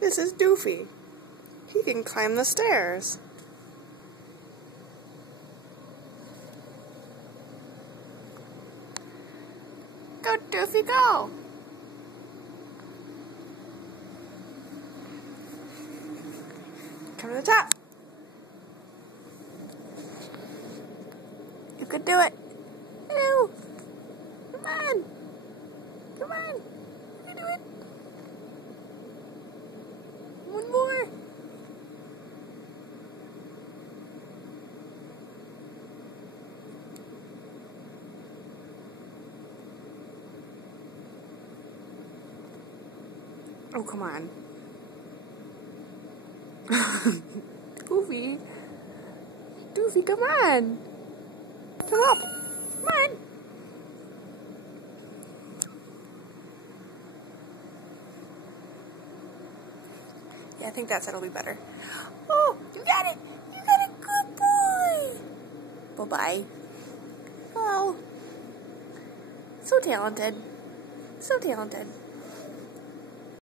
This is Doofy. He can climb the stairs. Go, Doofy, go! Come to the top. You could do it. Ew. Come on. Come on. You can do it. One more. Oh, come on. Doofy. Doofy, come on. Come up. Come on. Yeah, I think that side will be better. Oh, you got it. You got a good boy. Bye-bye. Oh. So talented. So talented.